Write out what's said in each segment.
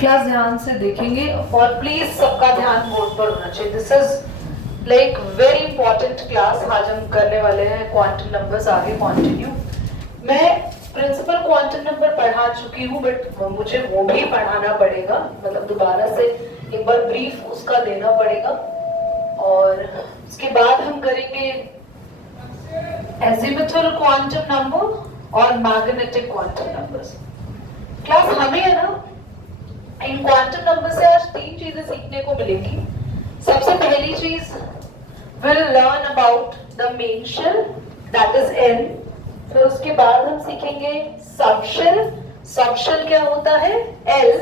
Class ध्यान से देखेंगे और प्लीज सबका ध्यान बोर्ड पर होना चाहिए। This is like very important class आज हम करने वाले हैं क्वांटम नंबर्स। आगे कंटिन्यू। मैं प्रिंसिपल क्वांटम नंबर पढ़ा चुकी हूँ बट मुझे वो भी पढ़ाना पड़ेगा, मतलब दोबारा से एक बार ब्रीफ उसका देना पड़ेगा। और उसके बाद हम करेंगे एजिमुथल क्वांटम नंबर और मैग्नेटिक क्वांटम नंबर्स। क्लास हमें है ना इन क्वांटम नंबर से आज 3 चीजें सीखने को मिलेगी। सबसे पहली चीज will learn about the main shell that is n। फिर उसके बाद हम सीखेंगे सबशेल। सबशेल क्या होता है? l।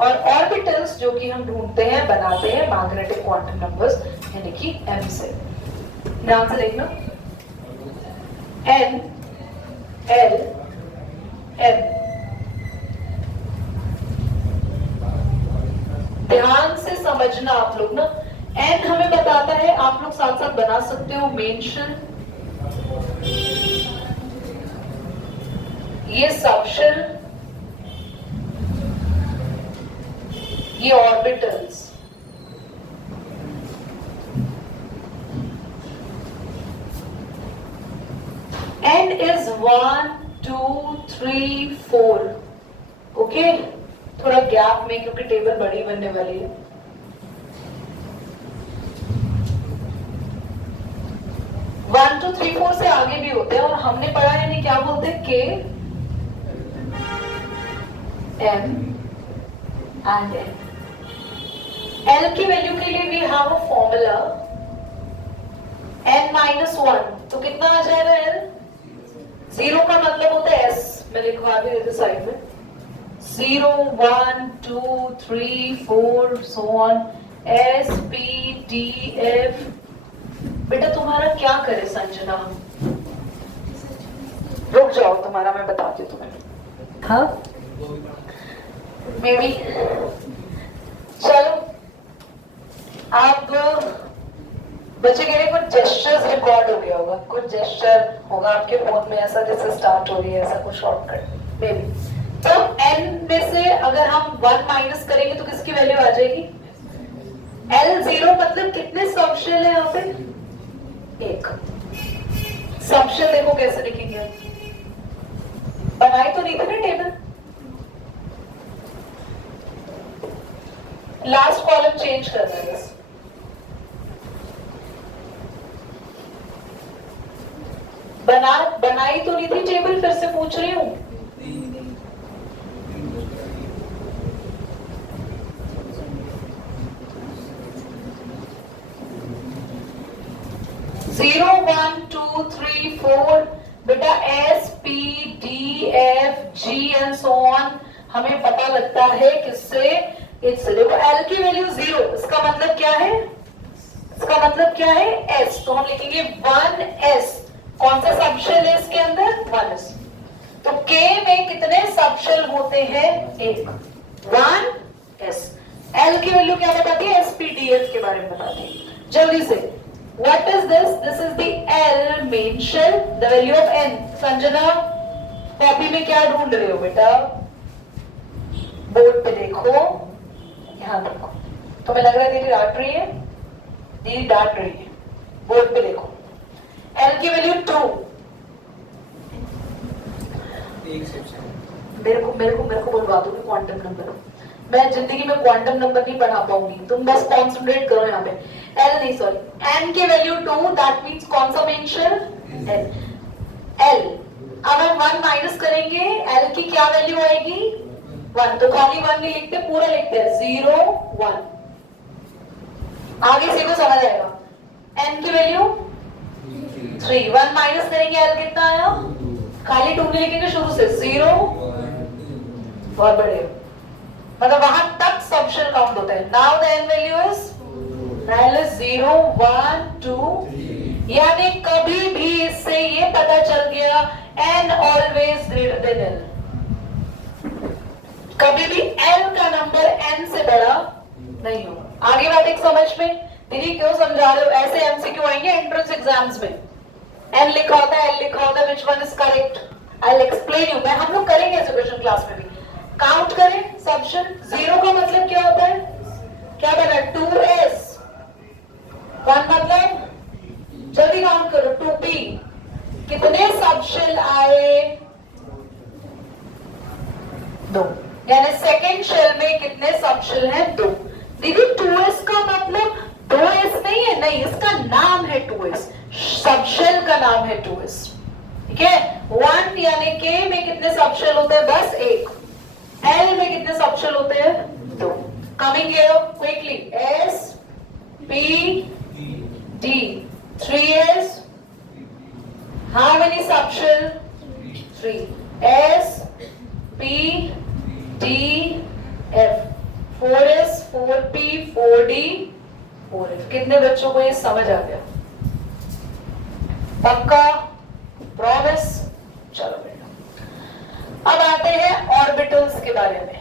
और ऑर्बिटल्स जो कि हम ढूंढते हैं, बनाते हैं मैग्नेटिक क्वांटम नंबर्स यानी कि m से। ध्यान से देखना, n l m। ध्यान से समझना आप लोग ना। n हमें बताता है, आप लोग साथ साथ बना सकते हो, मेन शेल, ये सबशेल, ये ऑर्बिटल्स। n is 1 2 3 4। ओके, थोड़ा गैप में क्योंकि टेबल बड़ी बनने वाली है। वन टू थ्री फोर से आगे भी होते हैं और हमने पढ़ा है नहीं क्या बोलते हैं, K M and N. L की वैल्यू के लिए we have a formula n minus 1, तो कितना आ जाएगा एल? 0 का मतलब होता है s। मैं लिखवा भी देती साइड में, 0 1 2 3 4 so on, S P D F। बेटा तुम्हारा क्या करे संजना? रुक जाओ, तुम्हारा मैं बताती हूँ तुम्हें। हाँ मे बी। चलो आप बच्चे कह रहे कुछ जेस्चर्स रिकॉर्ड हो गया होगा, कुछ जेस्चर होगा आपके फोन में ऐसा जैसे स्टार्ट हो रही है, ऐसा कुछ शॉर्टकट मे बी। तो n में से अगर हम 1 माइनस करेंगे तो किसकी वैल्यू आ जाएगी? L0 मतलब कितने सबशेल है यहाँ पे? 1। सबशेल देखो कैसे लिखेंगे, बनाई तो नहीं थी ना टेबल। लास्ट कॉलम चेंज करना है बस। बनाई तो नहीं थी टेबल, फिर से पूछ रही हूँ। जीरो 1 2 3 4 बेटा S P D F G and so on हमें पता लगता है किससे? इससे। देखो L की वैल्यू 0, इसका मतलब क्या है? इसका मतलब क्या है? S। तो हम लिखेंगे 1s। कौन सा सबशेल है इसके अंदर? 1s। तो K में कितने सबशेल होते हैं? 1 1s। L की वैल्यू क्या बताती है? SPDF के बारे में बताती है। जल्दी से, what is this? This is the L main shell, the value of n। Sanjana copy में क्या ढूंढ रहे हो बेटा? बोर्ड पे देखो, यहाँ देखो। तुम्हें लग रहा है दीदी डांट रही है? दीदी डांट रही है। बोर्ड पे देखो, L की वैल्यू 2। मेरे को बोलवा दो कि क्वांटम नंबर। मैं जिंदगी में क्वांटम नंबर नहीं पढ़ा पाऊंगी, तुम बस कॉन्सेंट्रेट करो यहाँ पे। L नहीं सॉरी, n की वैल्यू 2, दैट मींस कौन सा मेन शेल? L। L अब हम 1 माइनस करेंगे, L की क्या वैल्यू आएगी? 1। तो खाली 1 नहीं लिखते, पूरा लिखते हैं 0 1। आगे से को समझ आएगा। n की वैल्यू 3। 1 माइनस करेंगे, L कितना आया? खाली 2 नहीं लिखेंगे, शुरू से 0। बहुत बढ़िया, मतलब वहां तक सबशेल काउंट होता है। Now the n value is 0 1 2। यानी कभी भी इससे ये पता चल गया n always greater than l। कभी भी l का नंबर n से बड़ा नहीं होगा। आगे बात एक समझ में? दीदी क्यों समझा रहे हो? ऐसे MCQ आएंगे एंट्रेंस एग्जाम्स में। n लिखा होता है, l लिखा होता है, which one is correct? I'll explain you। मैं हम लोग करेंगे ऐसे क्वेश्चन क्लास में भी। काउंट करें सबशन 0 का मतलब क्या होता है? क्या बना? 2s। 1 मतलब जल्दी काउंट करो, 2p। कितने सबशेल आए? 2। यानी सेकेंड शेल में कितने सबशेल हैं? 2। दीदी 2s का मतलब 2s नहीं है, नहीं, इसका नाम है 2s, सबशेल का नाम है 2s। ठीक है, 1 यानी के में कितने सबशेल होते हैं? बस एक। एल में कितने सबशेल होते हैं? 2। Coming here quickly, S P D 3s। How many subshell? 3। S P D F 4s 4p 4d 4f। कितने बच्चों को ये समझ आ गया? पक्का? प्रॉमिस? चलो बेटा, अब आते हैं ऑर्बिटल्स के बारे में।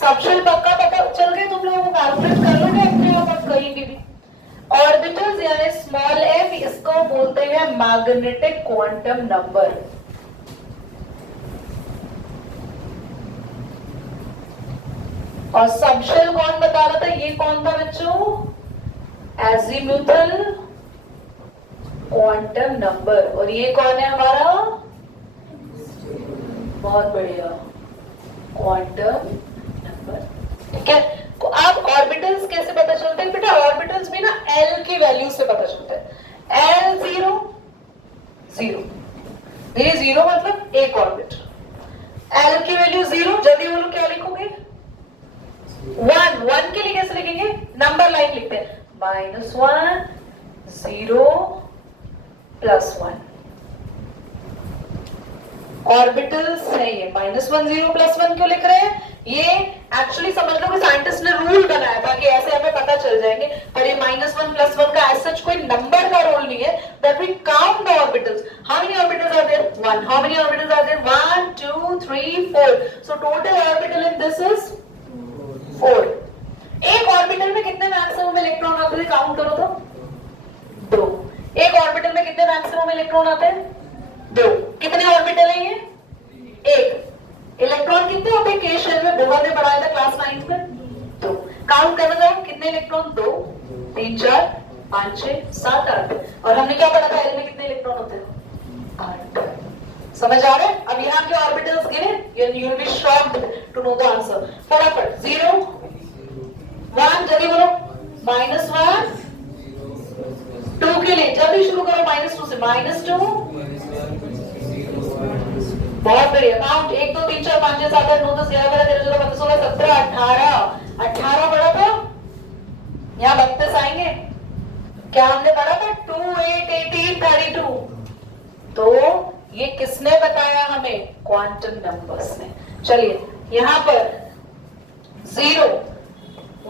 सबशेल पक्का पता चल गए तुम लोगों को? कैलकुलेट कर लोगे अपने आप कहीं भी। ऑर्बिटल्स यानी स्मॉल m, इसको बोलते हैं मैग्नेटिक क्वांटम नंबर। और सबशेल कौन बता रहा था? ये कौन था बच्चों? Azimuthal quantum number. और ये कौन है हमारा? बहुत बढ़िया, क्वांटम नंबर। ठीक है, तो आप ऑर्बिटल्स कैसे पता चलते हैं बेटा? ऑर्बिटल्स भी ना एल की वैल्यू से पता चलते हैं। एल 0 0, ये 0 मतलब एक ऑर्बिटल। एल की वैल्यू 0, जल्दी बोलो क्या लिखोगे? 1। 1 के लिए कैसे लिखेंगे? नंबर लाइन लिखते हैं, -1 0 +1। ऑर्बिटल्स है ये। -1 0 +1 क्यों लिख रहे हैं? ये एक्चुअली समझ लो कि साइंटिस्ट ने रूल बनाया था कि ऐसे हमें पता चल जाएंगे, पर ये -1 +1 का एज सच कोई नंबर का रोल नहीं है। That we count the orbitals. How many orbitals are there? 1। How many orbitals are there? 1 2 3 4। So total orbital in this is 4। एक ऑर्बिटल में कितने मैक्सिमम इलेक्ट्रॉन आते हैं? काउंट करो तो। 2। एक ऑर्बिटल में कितने मैक्सिमम इलेक्ट्रॉन आते हैं? 2। कितने ऑर्बिटल है ये? एक। इलेक्ट्रॉन कितने होते हैं के शेल में? बहुत ने पढ़ाया था क्लास 9 में। 2। काउंट करना जाओ, कितने इलेक्ट्रॉन? 2 3 4 5 6 7 8। और हमने क्या पढ़ा था? एल में कितने इलेक्ट्रॉन होते हैं? 8। समझ आ रहा है? अब यहाँ के ऑर्बिटल्स गिने, you will be shocked to know the answer. फटाफट 0 1, जल्दी बोलो। -1 2 के लिए जल्दी शुरू करो, -2 से। -2, बहुत बढ़िया। काउंट 1 2 3 4 5 6 7 8 9 10 11 12 13 14 15 16 17 18। 18 पढ़ा था? यहाँ 32 आएंगे। क्या हमने पढ़ा था? 2 8 18 32। तो ये किसने बताया हमें? क्वांटम नंबर्स ने। चलिए यहाँ पर 0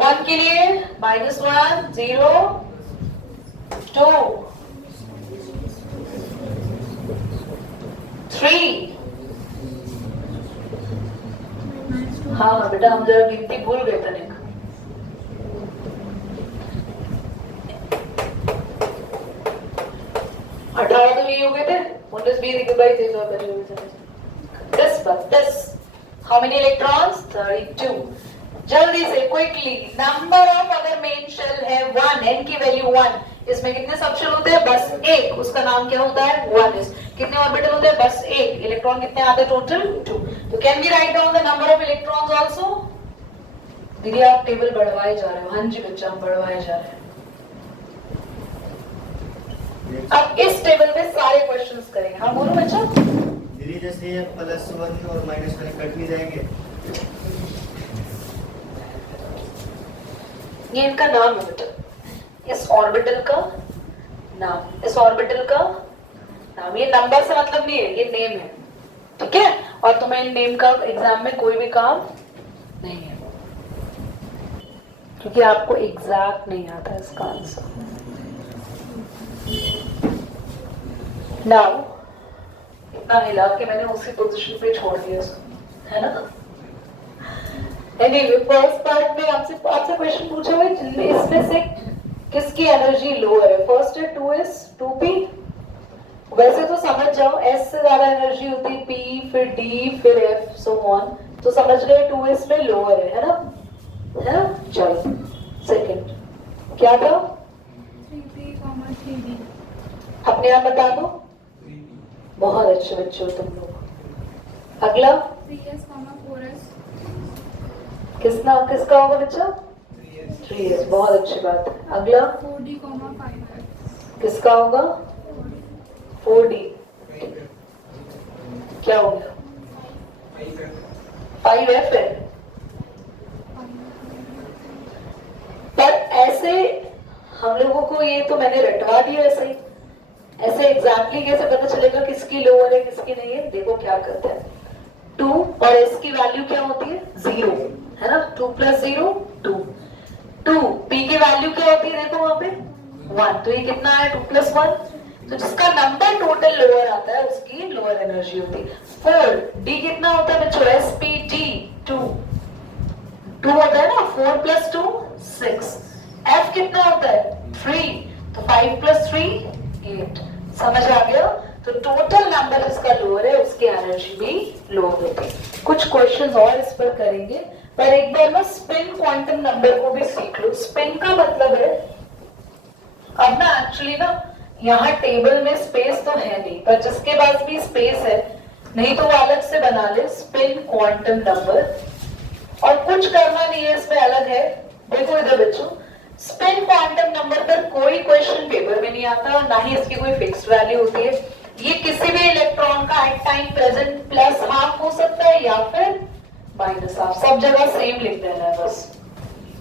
1 के लिए -1 0 2 3। हाँ बेटा, हम जरा गिनती भूल गए थे। 18 तो ये हो गए थे। 19 20 21 22 32। How many electrons? 32। जल्दी से क्विकली, नंबर ऑफ अगर मेन शेल है 1, n की वैल्यू 1, इसमें कितने सबशेल होते हैं? बस एक। उसका नाम क्या होता है? 1s। कितने ऑर्बिटल होते हैं? बस एक। इलेक्ट्रॉन कितने आते हैं टोटल? 2। तो can we write down the number of electrons also? दीदी आप टेबल बढ़वाए जा रहे हो? हाँ जी बच्चा, हम बढ़वाए जा रहे हैं। अब इस टेबल में सारे क्वेश्चंस करेंगे। हाँ बोलो बच्चा। दीदी जैसे ये +1 और -1 कट भी जाएंगे। ये इनका नाम है बेटा, इस ऑर्बिटल का नाम, इस ऑर्बिटल का नाम। ये नंबर से मतलब नहीं है, ये नेम है। ठीक है, और तुम्हें इन नेम का एग्जाम में कोई भी काम नहीं है, क्योंकि आपको एग्जैक्ट नहीं आता इसका आंसर। नाउ इतना हिला के मैंने उसी पोजीशन पे छोड़ दिया इसको, है ना। एनीवे, फर्स्ट पार्ट में आपसे क्वेश्चन पूछा हुआ है, इसमें से किसकी एनर्जी लोअर है? फर्स्ट है 2s 2p। वैसे तो समझ जाओ, s से ज्यादा एनर्जी होती है p, फिर d, फिर f, सो ऑन। तो समझ गए 2s में लोअर है ना? चलो सेकंड क्या था? 3p, 3d। अपने आप बता दो। बहुत अच्छे बच्चे हो तुम लोग। अगला 3s, 4s। किसका होगा बच्चा? 3s, बहुत अच्छी बात है। अगला 4d, 5f। किसका होगा? 4d। क्या हो गया? 5f है। पर ऐसे हम लोगों को ये तो मैंने रटवा दिया ऐसे ही। ऐसे एग्जैक्टली कैसे पता चलेगा किसकी लोअर है किसकी नहीं है? देखो क्या करते हैं, 2 और s की वैल्यू क्या होती है? 0 है ना? 2 + 0 2। 2 p की वैल्यू क्या होती है? देखो वहां पे 1, तो ये कितना है? 2 + 1। तो जिसका नंबर टोटल लोअर आता है उसकी लोअर एनर्जी होती है। 4 d कितना होता है बच्चों? spd 2 होता है ना? 4 + 2 6। f कितना होता है? 3, तो 5 + 3 8। समझ आ गया? तो टोटल नंबर जिसका लोअर है उसकी एनर्जी भी लोअर होती है। कुछ क्वेश्चंस और इस पर करेंगे, पर एक बार ना स्पिन क्वांटम नंबर को भी सीख लो। स्पिन का मतलब है, अब ना एक्चुअली ना यहाँ टेबल में स्पेस तो है नहीं, पर जिसके पास भी स्पेस है नहीं तो वो अलग से बना ले स्पिन क्वांटम नंबर। और कुछ करना नहीं है इसमें, अलग है। देखो इधर बच्चों, स्पिन क्वांटम नंबर पर कोई क्वेश्चन पेपर में नहीं आता, ना ही इसकी कोई फिक्स्ड वैल्यू होती है। ये किसी भी इलेक्ट्रॉन का एट टाइम प्रेजेंट +½ हो सकता है या फिर -½ सब जगह सेम लिख देना है बस।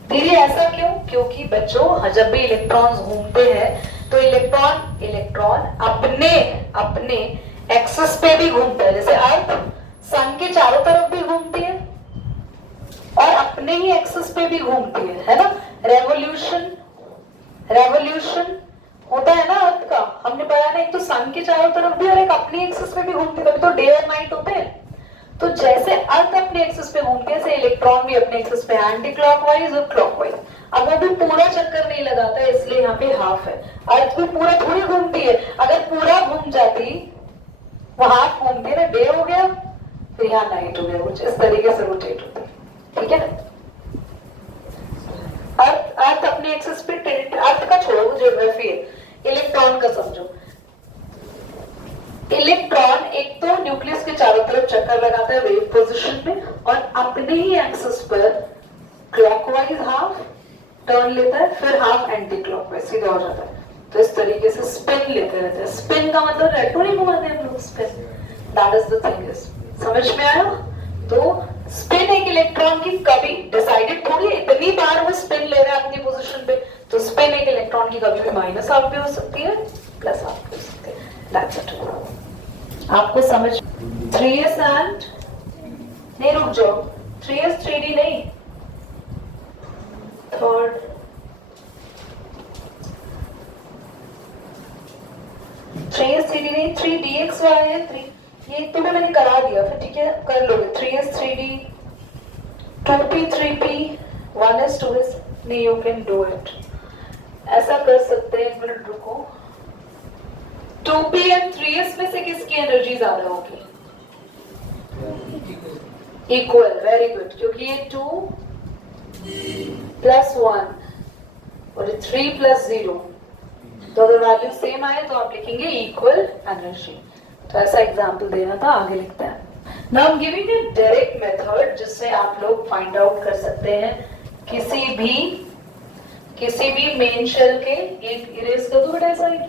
दीदी ऐसा क्यों? क्योंकि बच्चों जब भी इलेक्ट्रॉन्स घूमते हैं तो इलेक्ट्रॉन अपने एक्सिस पे भी घूमता है। जैसे अर्थ सन के चारों तरफ भी घूमती है और अपने ही एक्सिस पे भी घूमती है ना? रेवोल्यूशन होता है ना अर्थ का, हमने पढ़ा ना, एक तो सन के चारों तरफ भी और एक अपनी एक्सिस पे भी घूमती है, तभी तो डे और नाइट होते हैं। तो जैसे अर्थ अपने एक्सिस पे घूमती है, ऐसे इलेक्ट्रॉन भी अपने एक्सिस पे एंटी क्लॉकवाइज और क्लॉकवाइज। अब वो भी पूरा चक्कर नहीं लगाता है, इसलिए यहाँ पे हाफ है। अर्थ भी पूरा थोड़ी घूमती है, अगर पूरा घूम जाती वो हाफ घूमती है ना, डे हो गया फिर यहाँ नाइट हो गया, कुछ इस तरीके से रोटेट होती है। ठीक है? अर्थ अपने एक्सिस पे टिल्ट, अर्थ का छोड़ो वो ज्योग्राफी है, इलेक्ट्रॉन का समझो। इलेक्ट्रॉन एक तो न्यूक्लियस के चारों तरफ चक्कर लगाता है वेव पोजीशन में और अपने ही एक्सिस पर क्लॉकवाइज हाफ टर्न लेता है, फिर हाफ एंटी क्लॉकवाइज सीधा हो जाता है। तो इस तरीके से स्पिन लेते रहते हैं। स्पिन का मतलब रेटो नहीं घुमाते हम लोग, spin, that is the thing. समझ में आया? तो स्पिन एक इलेक्ट्रॉन की कभी डिसाइडेड थोड़ी, इतनी बार वो स्पिन ले रहा है अपनी पोजीशन पे, तो स्पिन एक इलेक्ट्रॉन की कभी भी -½ भी हो सकती है, +½ भी हो सकती है। That's it. आपको समझ 3s एंड नहीं, रुक जाओ, 3s 3d नहीं, थर्ड 3s 3d नहीं, 3dxy है 3, ये तो मैंने करा दिया, फिर ठीक है कर लोगे। 3s 3d, 2p 3p, 1s 2s, नहीं, यू कैन डू इट। ऐसा कर सकते हैं, एक मिनट रुको। 2p एंड 3s में से किसकी एनर्जी ज्यादा होगी? इक्वल, वेरी गुड, क्योंकि ये 2 + 1 और 3 + 0, तो अगर वैल्यू सेम आए तो आप लिखेंगे इक्वल एनर्जी। तो ऐसा एग्जांपल देना था, आगे लिखते हैं। Now I am giving a direct method जिससे आप लोग फाइंड आउट कर सकते हैं किसी भी मेन शेल के, एक इरेज कर दो बेटा साइड,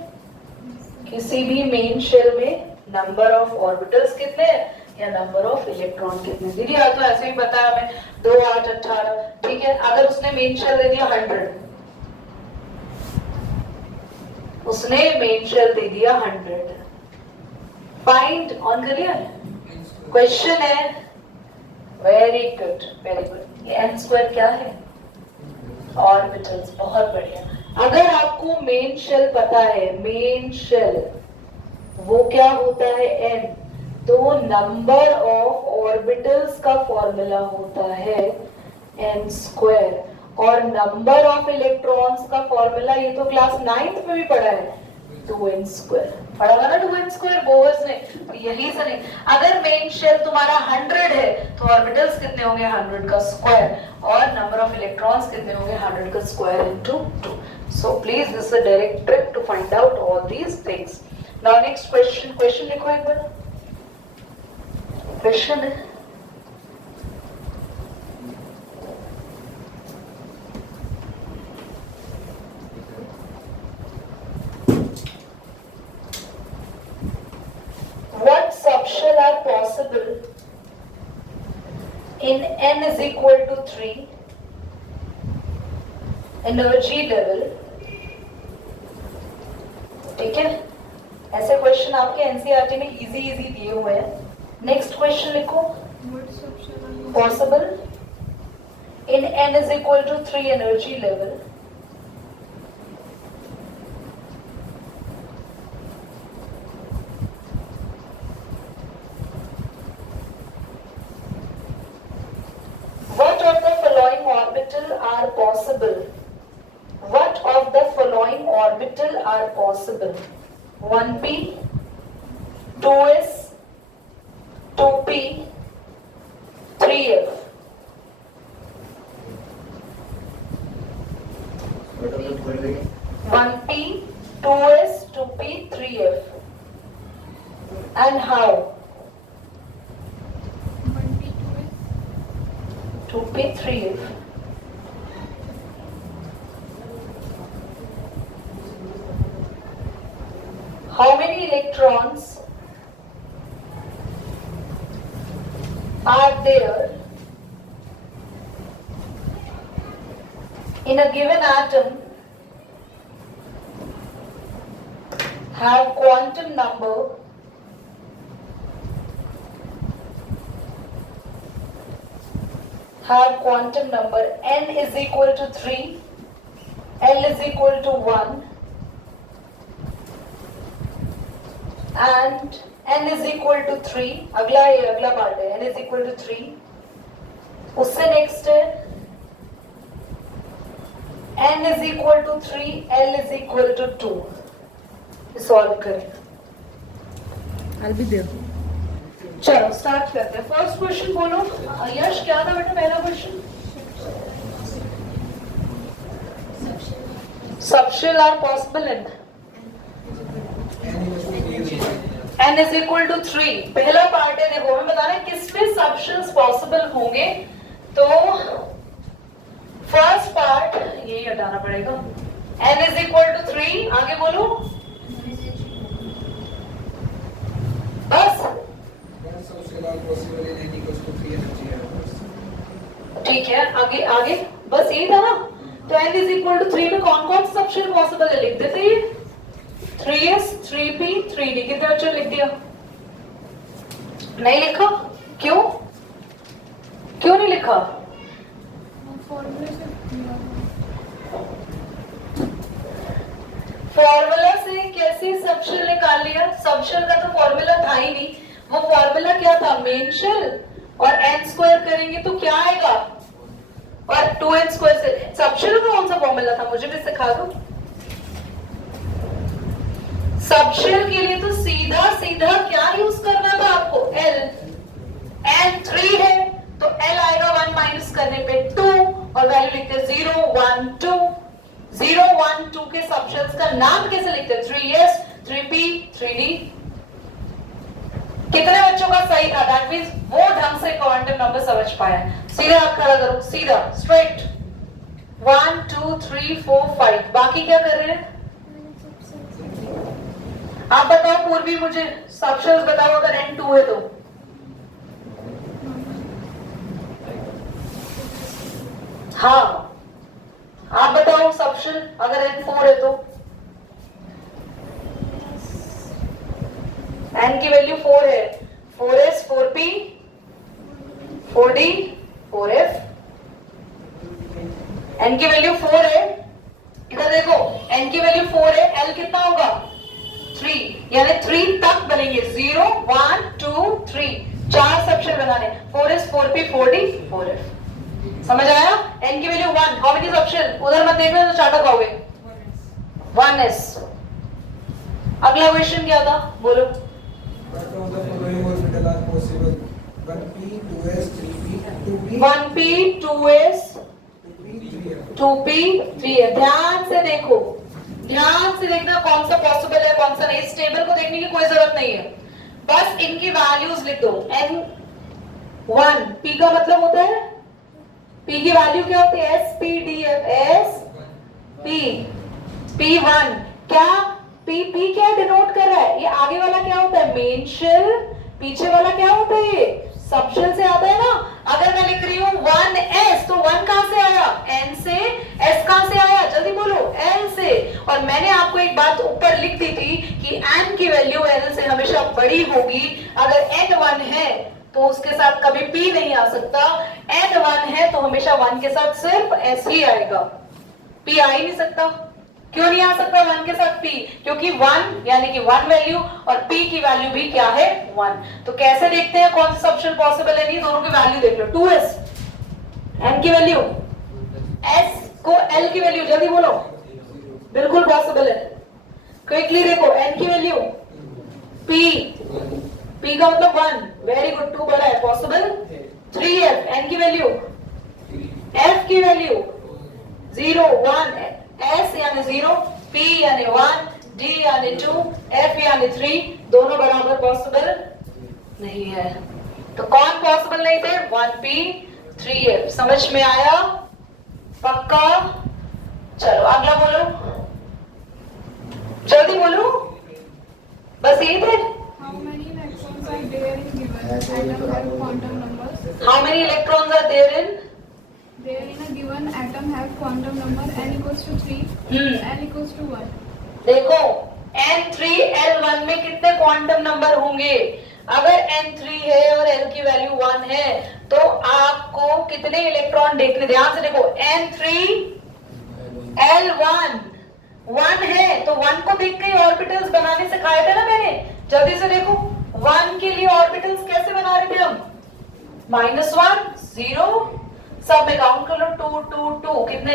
किसी भी मेन शेल में नंबर ऑफ ऑर्बिटल्स कितने हैं या नंबर ऑफ इलेक्ट्रॉन कितने। दीदी तो ऐसे ही बताया हमें 2 8 18, ठीक है। अगर उसने मेन शेल दे दिया 100, उसने मेन शेल दे दिया 100, फाइंड ऑन करिए। क्वेश्चन है, वेरी गुड वेरी गुड, ये n² क्या है? ऑर्बिटल्स, बहुत बढ़िया। अगर आपको मेन शेल पता है, मेन शेल वो क्या होता है n, तो नंबर ऑफ ऑर्बिटल्स का फॉर्मूला होता है n², और नंबर ऑफ इलेक्ट्रॉन्स का फॉर्मूला ये तो क्लास 9th में भी पढ़ा है, 2n²। पढ़ा हुआ ना 2n स्क्वायर बोहर्स ने, तो यही से नहीं। अगर मेन शेल तुम्हारा 100 है तो ऑर्बिटल्स कितने होंगे 100 का स्क्वायर, और नंबर ऑफ इलेक्ट्रॉन्स कितने होंगे 100 का square into 2। So please this is a direct trick to find out all these things. Now next question लिखो एक बार। क्वेश्चन है what subshell are possible in n is equal to 3 energy level। ठीक है, ऐसे क्वेश्चन आपके NCERT में easy दिए हुए हैं। नेक्स्ट क्वेश्चन लिखो। What subshell are possible in n is equal to 3 energy level। What of the following orbital are possible? What of the following orbital are possible? 1p, 2s, 2p, 3f। What are the following? 1p, 2s, 2p, 3f। And how? 1p 2p, 3f। How many electrons are there in a given atom have quantum number n is equal to 3, L is equal to 1 and n is equal to 3। अगला part है n is equal to 3। उससे next है n is equal to 3, L is equal to 2। Solve करें। I'll be there. चलो start करते हैं। First question बोलो। यश क्या था बेटा पहला question? Subshell are possible in n is equal to 3। पहला पार्ट है, देखो हमें बताना है किस पे सबशेल्स पॉसिबल होंगे। तो फर्स्ट पार्ट यही हटाना पड़ेगा। n is equal to 3, आगे बोलो बस। ठीक है, आगे बस यही था ना। तो n is equal to 3 में कौन कौन सा सबशेल पॉसिबल है लिख देते हैं। 3s, 3p, 3d। कितने बच्चों लिख दिया? नहीं लिखा? क्यों नहीं लिखा? फॉर्मूला से कैसे सबशेल निकाल लिया? सबशेल का तो फॉर्मूला था ही नहीं। वो फॉर्मूला क्या था? मेन शेल और n स्क्वायर करेंगे तो क्या आएगा? और 2n स्क्वायर से सबशेल का कौन सा फॉर्मूला था? मुझे भी सिखा दो। सबशेल के लिए तो सीधा क्या यूज करना था आपको? L। n 3 है तो L आएगा 1 माइनस करने पे 2 और वैल्यू लिखते 0 1 2। 0 1 2 के सबशेल्स का नाम कैसे लिखते? 3s, 3p, 3d। कितने बच्चों का सही था? दैट मींस वो ढंग से क्वांटम नंबर समझ पाया। सीधा आप खड़ा करो, सीधा स्ट्रेट। 1 2 3 4 5। बाकी क्या कर रहे हैं आप बताओ? पूर्वी मुझे सबशेल्स बताओ अगर n 2 है तो। हाँ आप बताओ सबशेल अगर n 4 है तो। n की वैल्यू 4 है। 4s, 4p, 4d, 4f। n की वैल्यू 4 है। इधर देखो n की वैल्यू 4 है, l कितना होगा? 3, यानी 3 तक बनेंगे। 0 1 2 3 4 सबशेल बनाने। 4s, 4p, 4d, 4f। समझ आया? n की वैल्यू 1। How many subshell? उधर मत देखना तो चाटा खाओगे। 1s अगला क्वेश्चन क्या था, बोलो। But of the following orbital are possible: 1p, 2s, 3p, 2p, 1p 2s 2p, 3f. 2p 3f। ध्यान से देखो, ध्यान से देखना कौन सा पॉसिबल है कौन सा नहीं। इस टेबल को देखने की कोई जरूरत नहीं है, बस इनकी वैल्यूज लिख दो। n1 p का मतलब होता है, p की वैल्यू क्या होती है, s p d f s p p1 क्या p p क्या डिनोट कर रहा है, ये आगे वाला क्या होता है, मेन शेल, पीछे वाला क्या होता है, ये सब शेल से आता है ना। अगर मैं लिख रही हूँ 1s तो 1 कहां से आया, n से, s कहां से आया, जल्दी बोलो, l से। और मैंने आपको एक बात ऊपर लिख दी थी कि n की वैल्यू l से हमेशा बड़ी होगी। अगर n1 है तो उसके साथ कभी p नहीं आ सकता, n1 है तो हमेशा 1 के साथ सिर्फ s ही आएगा, p आ ही नहीं सकता। क्यों नहीं आ सकता 1 के साथ p, क्योंकि 1 यानी कि 1 वैल्यू और p की वैल्यू भी क्या है 1। तो कैसे देखते हैं कौन सा ऑप्शन पॉसिबल है, नहीं दोनों की वैल्यू देख लो। 2s n की वैल्यू, s को l की वैल्यू, जल्दी बोलो, बिल्कुल पॉसिबल है। क्विकली देखो, n की वैल्यू p का मतलब 1, वेरी गुड, 2 बड़ा है, पॉसिबल। 3f n की वैल्यू, f की वैल्यू 0 1, s यानी 0, p यानी 1, d यानी 2, f यानी 3, दोनों बराबर पॉसिबल नहीं है। तो कौन पॉसिबल नहीं थे, 1p 3f। समझ में आया, पक्का। चलो अगला बोलो, जल्दी बोलो, बस यही थे। How many electrons are there in given atom have quantum numbers? How many electrons are there in, There in a given atom have quantum number n equals to 3, n equals to 1. देखो n3 l1 में कितने quantum number होंगे। अगर n3 है और l की value 1 है तो आपको कितने इलेक्ट्रॉन देखने, ध्यान से देखो, n3 l1 1 है तो 1 को देख के ऑर्बिटल्स बनाने सिखाए थे ना मैंने। जल्दी से देखो 1 के लिए ऑर्बिटल्स कैसे बना रहे थे हम, -1 0, सब में काउंट कर लो, 2 2 2, कितने,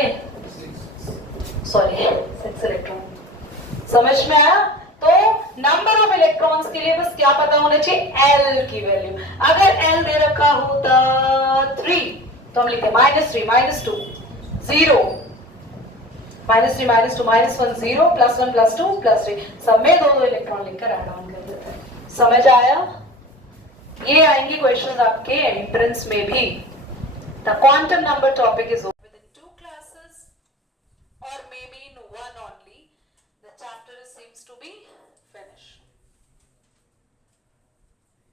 सॉरी 6 इलेक्ट्रॉन। समझ में आया। तो नंबर ऑफ इलेक्ट्रॉन्स के लिए बस क्या पता होना चाहिए, l की वैल्यू। अगर l दे रखा होता 3 तो हम लिखते -3 -2 0, -3 -2 -1 0 +1 +2 +3, सब में 2 इलेक्ट्रॉन लिखकर ऐड ऑन कर देते हैं। समझ आया। ये आएंगे क्वेश्चंस आपके एंट्रेंस में भी। The quantum number topic is over within 2 classes or maybe in 1 only. The chapter seems to be finished.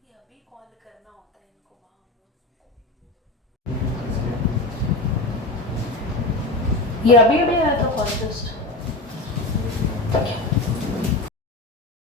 ये अभी कॉल करना होता है इनको वहां। ये अभी आया था कॉल जस्ट।